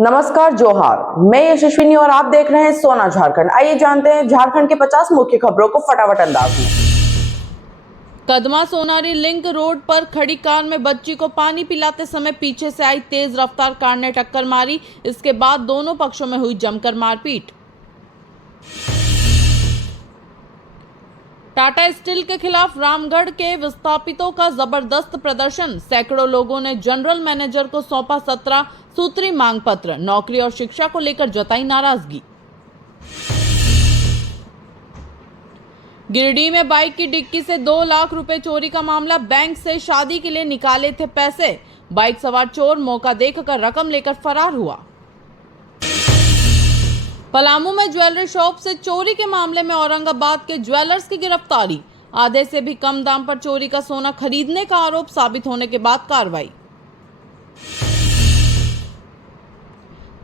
नमस्कार, जोहार। मैं यशस्विनी और आप देख रहे हैं सोना झारखंड। आइए जानते हैं झारखंड के 50 मुख्य खबरों को फटाफट अंदाज में। कदमा सोनारी लिंक रोड पर खड़ी कार में बच्ची को पानी पिलाते समय पीछे से आई तेज रफ्तार कार ने टक्कर मारी। इसके बाद दोनों पक्षों में हुई जमकर मारपीट। टाटा स्टील के खिलाफ रामगढ़ के विस्थापितों का जबरदस्त प्रदर्शन। सैकड़ों लोगों ने जनरल मैनेजर को सौंपा 17 सूत्री मांग पत्र। नौकरी और शिक्षा को लेकर जताई नाराजगी। गिरिडीह में बाइक की डिक्की से 2 लाख रुपए चोरी का मामला। बैंक से शादी के लिए निकाले थे पैसे। बाइक सवार चोर मौका देखकर रकम लेकर फरार हुआ। पलामू में ज्वेलरी शॉप से चोरी के मामले में औरंगाबाद के ज्वेलर्स की गिरफ्तारी। आधे से भी कम दाम पर चोरी का सोना खरीदने का आरोप साबित होने के बाद कार्रवाई।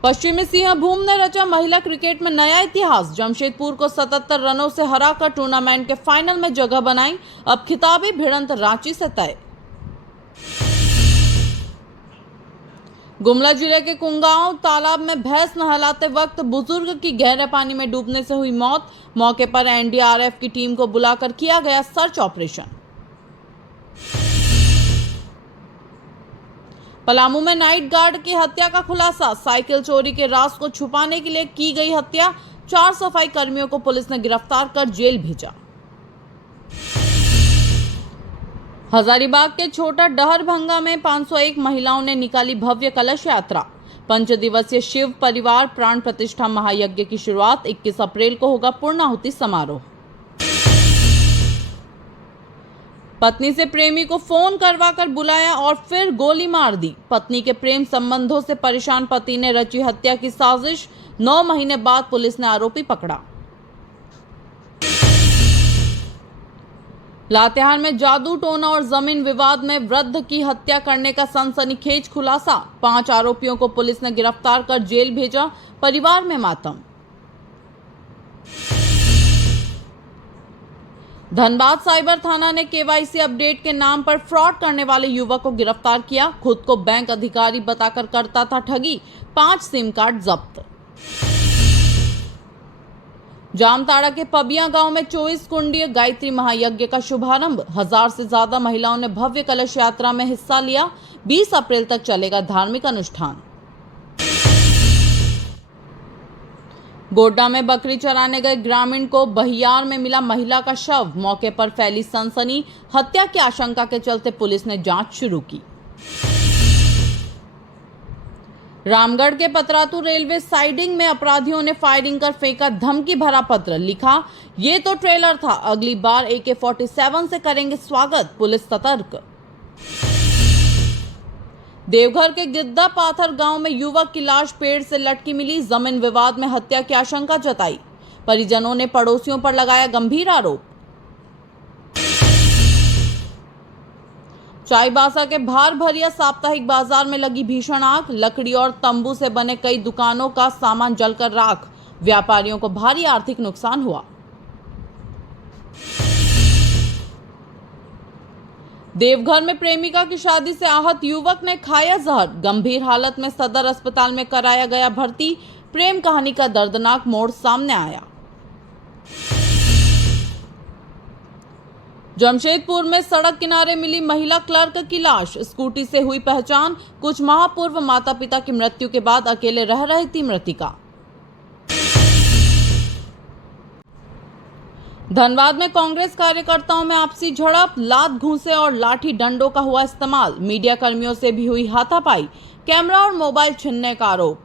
पश्चिमी सिंहभूम ने रचा महिला क्रिकेट में नया इतिहास। जमशेदपुर को 77 रनों से हराकर टूर्नामेंट के फाइनल में जगह बनाई। अब खिताबी भिड़ंत रांची से तय। गुमला जिले के कुंगांव तालाब में भैंस नहलाते वक्त बुजुर्ग की गहरे पानी में डूबने से हुई मौत। मौके पर एनडीआरएफ की टीम को बुलाकर किया गया सर्च ऑपरेशन। पलामू में नाइट गार्ड की हत्या का खुलासा। साइकिल चोरी के राज को छुपाने के लिए की गई हत्या। 4 सफाई कर्मियों को पुलिस ने गिरफ्तार कर जेल भेजा। हजारीबाग के छोटा डहरभंगा में 501 महिलाओं ने निकाली भव्य कलश यात्रा। 5 दिवसीय शिव परिवार प्राण प्रतिष्ठा महायज्ञ की शुरुआत। 21 अप्रैल को होगा पूर्णाहुति समारोह। पत्नी से प्रेमी को फोन करवाकर बुलाया और फिर गोली मार दी। पत्नी के प्रेम संबंधों से परेशान पति ने रची हत्या की साजिश। 9 महीने बाद पुलिस ने आरोपी पकड़ा। लातेहार में जादू टोना और जमीन विवाद में वृद्ध की हत्या करने का सनसनीखेज खुलासा। 5 आरोपियों को पुलिस ने गिरफ्तार कर जेल भेजा। परिवार में मातम। धनबाद साइबर थाना ने केवाईसी अपडेट के नाम पर फ्रॉड करने वाले युवक को गिरफ्तार किया। खुद को बैंक अधिकारी बताकर करता था ठगी। 5 सिम कार्ड जब्त। जामताड़ा के पबिया गांव में 24 कुंडीय गायत्री महायज्ञ का शुभारंभ। 1000 से ज्यादा महिलाओं ने भव्य कलश यात्रा में हिस्सा लिया। 20 अप्रैल तक चलेगा धार्मिक अनुष्ठान। गोड्डा में बकरी चराने गए ग्रामीण को बहियार में मिला महिला का शव। मौके पर फैली सनसनी। हत्या की आशंका के चलते पुलिस ने जांच शुरू की। रामगढ़ के पतरातू रेलवे साइडिंग में अपराधियों ने फायरिंग कर फेंका धमकी भरा पत्र। लिखा, ये तो ट्रेलर था, अगली बार AK-47 से करेंगे स्वागत। पुलिस सतर्क। देवघर के गिद्दा पाथर गांव में युवक की लाश पेड़ से लटकी मिली। जमीन विवाद में हत्या की आशंका जताई। परिजनों ने पड़ोसियों पर लगाया गंभीर आरोप। चाईबासा के भार भरिया साप्ताहिक बाजार में लगी भीषण आग। लकड़ी और तंबू से बने कई दुकानों का सामान जलकर राख। व्यापारियों को भारी आर्थिक नुकसान हुआ। देवघर में प्रेमिका की शादी से आहत युवक ने खाया जहर। गंभीर हालत में सदर अस्पताल में कराया गया भर्ती। प्रेम कहानी का दर्दनाक मोड़ सामने आया। जमशेदपुर में सड़क किनारे मिली महिला क्लर्क की लाश। स्कूटी से हुई पहचान। कुछ माह पूर्व माता पिता की मृत्यु के बाद अकेले रह रही थी मृतिका। धनबाद में कांग्रेस कार्यकर्ताओं में आपसी झड़प। लात घूंसे और लाठी डंडों का हुआ इस्तेमाल। मीडिया कर्मियों से भी हुई हाथापाई। कैमरा और मोबाइल छीनने का आरोप।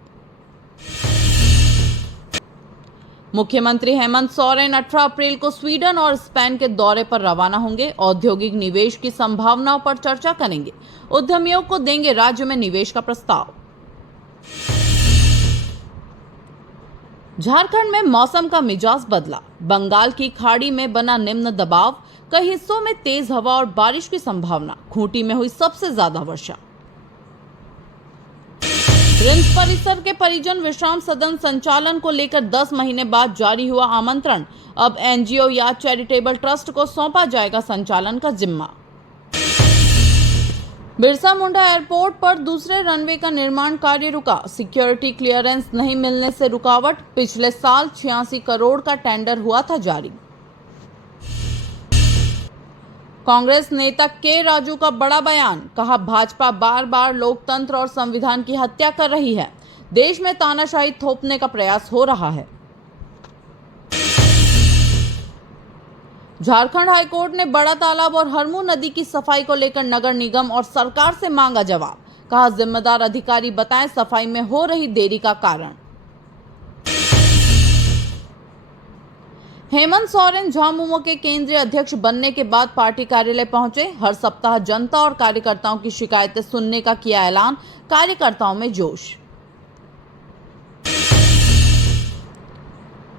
मुख्यमंत्री हेमंत सोरेन 18 अप्रैल को स्वीडन और स्पेन के दौरे पर रवाना होंगे। औद्योगिक निवेश की संभावनाओं पर चर्चा करेंगे। उद्यमियों को देंगे राज्य में निवेश का प्रस्ताव। झारखंड में मौसम का मिजाज बदला। बंगाल की खाड़ी में बना निम्न दबाव। कई हिस्सों में तेज हवा और बारिश की संभावना। खूंटी में हुई सबसे ज्यादा वर्षा। रिम्स परिसर के परिजन विश्राम सदन संचालन को लेकर 10 महीने बाद जारी हुआ आमंत्रण। अब एनजीओ या चैरिटेबल ट्रस्ट को सौंपा जाएगा संचालन का जिम्मा। बिरसा मुंडा एयरपोर्ट पर दूसरे रनवे का निर्माण कार्य रुका। सिक्योरिटी क्लियरेंस नहीं मिलने से रुकावट। पिछले साल 86 करोड़ का टेंडर हुआ था जारी। कांग्रेस नेता के राजू का बड़ा बयान, कहा भाजपा बार बार लोकतंत्र और संविधान की हत्या कर रही है। देश में तानाशाही थोपने का प्रयास हो रहा है। झारखंड हाईकोर्ट ने बड़ा तालाब और हरमू नदी की सफाई को लेकर नगर निगम और सरकार से मांगा जवाब। कहा जिम्मेदार अधिकारी बताएं सफाई में हो रही देरी का कारण। हेमंत सोरेन झामुमो के केंद्रीय अध्यक्ष बनने के बाद पार्टी कार्यालय पहुंचे। हर सप्ताह जनता और कार्यकर्ताओं की शिकायतें सुनने का किया ऐलान। कार्यकर्ताओं में जोश।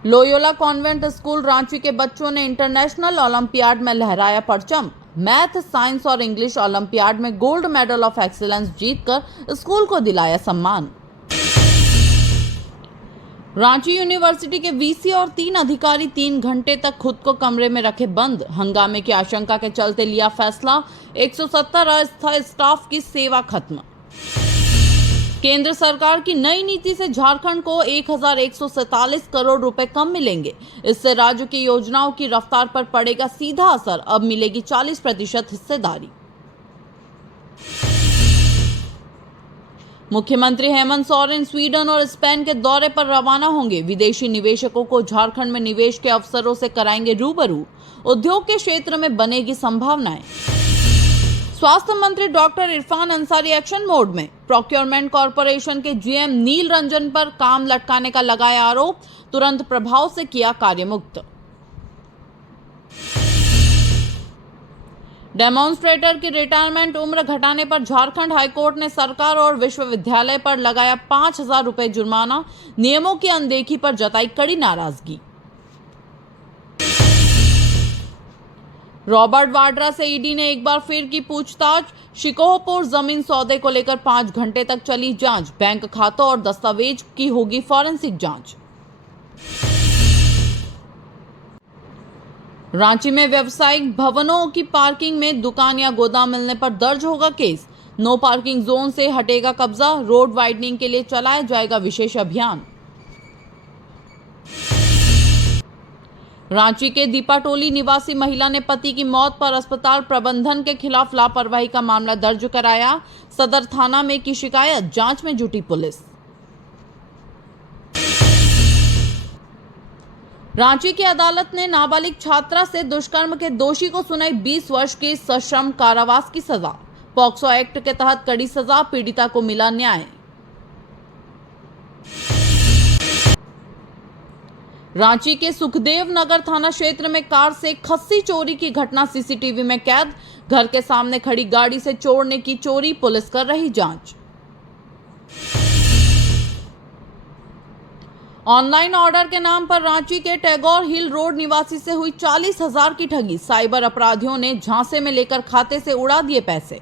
लोयोला कॉन्वेंट स्कूल रांची के बच्चों ने इंटरनेशनल ओलंपियाड में लहराया परचम। मैथ, साइंस और इंग्लिश ओलंपियाड में गोल्ड मेडल ऑफ एक्सीलेंस जीतकर स्कूल को दिलाया सम्मान। रांची यूनिवर्सिटी के वीसी और 3 अधिकारी 3 घंटे तक खुद को कमरे में रखे बंद। हंगामे की आशंका के चलते लिया फैसला। 170 अस्थायी स्टाफ की सेवा खत्म। केंद्र सरकार की नई नीति से झारखंड को 1147 करोड़ रुपए कम मिलेंगे। इससे राज्य की योजनाओं की रफ्तार पर पड़ेगा सीधा असर। अब मिलेगी 40% हिस्सेदारी। मुख्यमंत्री हेमंत सोरेन स्वीडन और स्पेन के दौरे पर रवाना होंगे। विदेशी निवेशकों को झारखंड में निवेश के अवसरों से कराएंगे रूबरू। उद्योग के क्षेत्र में बनेगी संभावनाएं। स्वास्थ्य मंत्री doctor Irfan Ansari action mode में। प्रोक्योरमेंट कॉरपोरेशन के जीएम नील रंजन पर काम लटकाने का लगाया आरोप। तुरंत प्रभाव से किया कार्यमुक्त। डेमोन्स्ट्रेटर की रिटायरमेंट उम्र घटाने पर झारखंड हाईकोर्ट ने सरकार और विश्वविद्यालय पर लगाया 5,000 रुपए जुर्माना। नियमों की अनदेखी पर जताई कड़ी नाराजगी। रॉबर्ट वाड्रा से ईडी ने एक बार फिर की पूछताछ। शिकोहपुर जमीन सौदे को लेकर 5 घंटे तक चली जांच। बैंक खातों और दस्तावेज की होगी फॉरेंसिक जांच। रांची में व्यावसायिक भवनों की पार्किंग में दुकान या गोदाम मिलने पर दर्ज होगा केस। नो पार्किंग जोन से हटेगा कब्जा। रोड वाइडनिंग के लिए चलाया जाएगा विशेष अभियान। रांची के दीपाटोली निवासी महिला ने पति की मौत पर अस्पताल प्रबंधन के खिलाफ लापरवाही का मामला दर्ज कराया। सदर थाना में की शिकायत। जांच में जुटी पुलिस। रांची की अदालत ने नाबालिग छात्रा से दुष्कर्म के दोषी को सुनाई 20 वर्ष की सश्रम कारावास की सजा। पॉक्सो एक्ट के तहत कड़ी सजा। पीड़िता को मिला न्याय। रांची के सुखदेव नगर थाना क्षेत्र में कार से खस्सी चोरी की घटना सीसीटीवी में कैद। घर के सामने खड़ी गाड़ी से चोर ने की चोरी। पुलिस कर रही जांच। ऑनलाइन ऑर्डर के नाम पर रांची के टैगोर हिल रोड निवासी से हुई 40,000 की ठगी। साइबर अपराधियों ने झांसे में लेकर खाते से उड़ा दिए पैसे।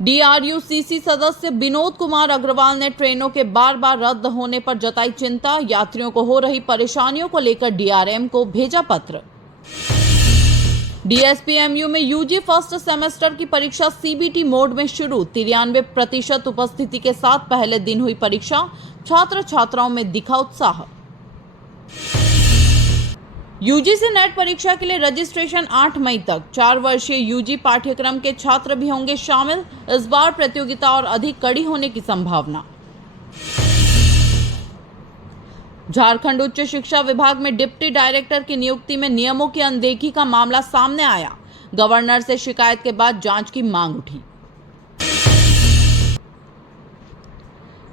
डीआरयूसीसी सदस्य विनोद कुमार अग्रवाल ने ट्रेनों के बार बार रद्द होने पर जताई चिंता। यात्रियों को हो रही परेशानियों को लेकर डीआरएम को भेजा पत्र। डीएसपीएमयू में यूजी फर्स्ट सेमेस्टर की परीक्षा सीबीटी मोड में शुरू। 93% उपस्थिति के साथ पहले दिन हुई परीक्षा। छात्र छात्राओं में दिखा उत्साह। यूजीसी नेट परीक्षा के लिए रजिस्ट्रेशन 8 मई तक। 4 वर्षीय यूजी पाठ्यक्रम के छात्र भी होंगे शामिल। इस बार प्रतियोगिता और अधिक कड़ी होने की संभावना। झारखंड उच्च शिक्षा विभाग में डिप्टी डायरेक्टर की नियुक्ति में नियमों की अनदेखी का मामला सामने आया। गवर्नर से शिकायत के बाद जांच की मांग उठी।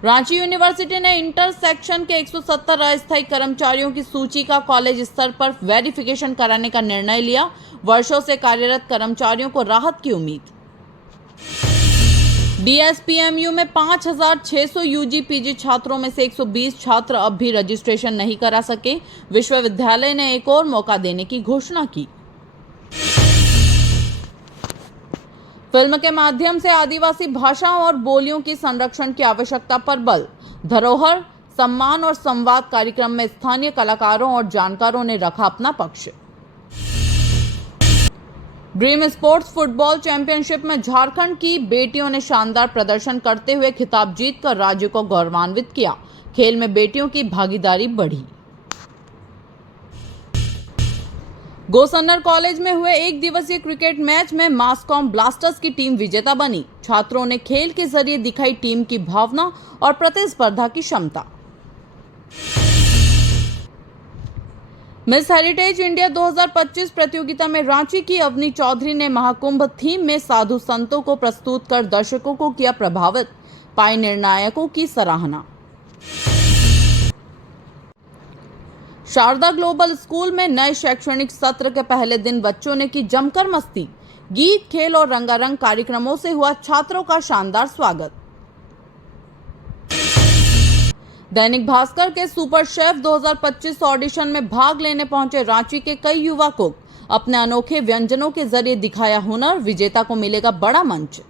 रांची यूनिवर्सिटी ने इंटर सेक्शन के 170 अस्थायी कर्मचारियों की सूची का कॉलेज स्तर पर वेरिफिकेशन कराने का निर्णय लिया। वर्षों से कार्यरत कर्मचारियों को राहत की उम्मीद। डीएसपीएमयू में 5,600 यूजी पीजी छात्रों में से 120 छात्र अब भी रजिस्ट्रेशन नहीं करा सके। विश्वविद्यालय ने एक और मौका देने की घोषणा की। फिल्म के माध्यम से आदिवासी भाषाओं और बोलियों की संरक्षण की आवश्यकता पर बल। धरोहर सम्मान और संवाद कार्यक्रम में स्थानीय कलाकारों और जानकारों ने रखा अपना पक्ष। ड्रीम स्पोर्ट्स फुटबॉल चैंपियनशिप में झारखंड की बेटियों ने शानदार प्रदर्शन करते हुए खिताब जीतकर राज्य को गौरवान्वित किया। खेल में बेटियों की भागीदारी बढ़ी। गोसन्नर कॉलेज में हुए एक दिवसीय क्रिकेट मैच में मास्कॉम ब्लास्टर्स की टीम विजेता बनी। छात्रों ने खेल के जरिए दिखाई टीम की भावना और प्रतिस्पर्धा की क्षमता। मिस हेरिटेज इंडिया 2025 प्रतियोगिता में रांची की अवनी चौधरी ने महाकुंभ थीम में साधु संतों को प्रस्तुत कर दर्शकों को किया प्रभावित। पाई निर्णायकों की सराहना। शारदा ग्लोबल स्कूल में नए शैक्षणिक सत्र के पहले दिन बच्चों ने की जमकर मस्ती। गीत, खेल और रंगारंग कार्यक्रमों से हुआ छात्रों का शानदार स्वागत। दैनिक भास्कर के सुपर शेफ 2025 ऑडिशन में भाग लेने पहुंचे रांची के कई युवा को अपने अनोखे व्यंजनों के जरिए दिखाया हुनर। विजेता को मिलेगा बड़ा मंच।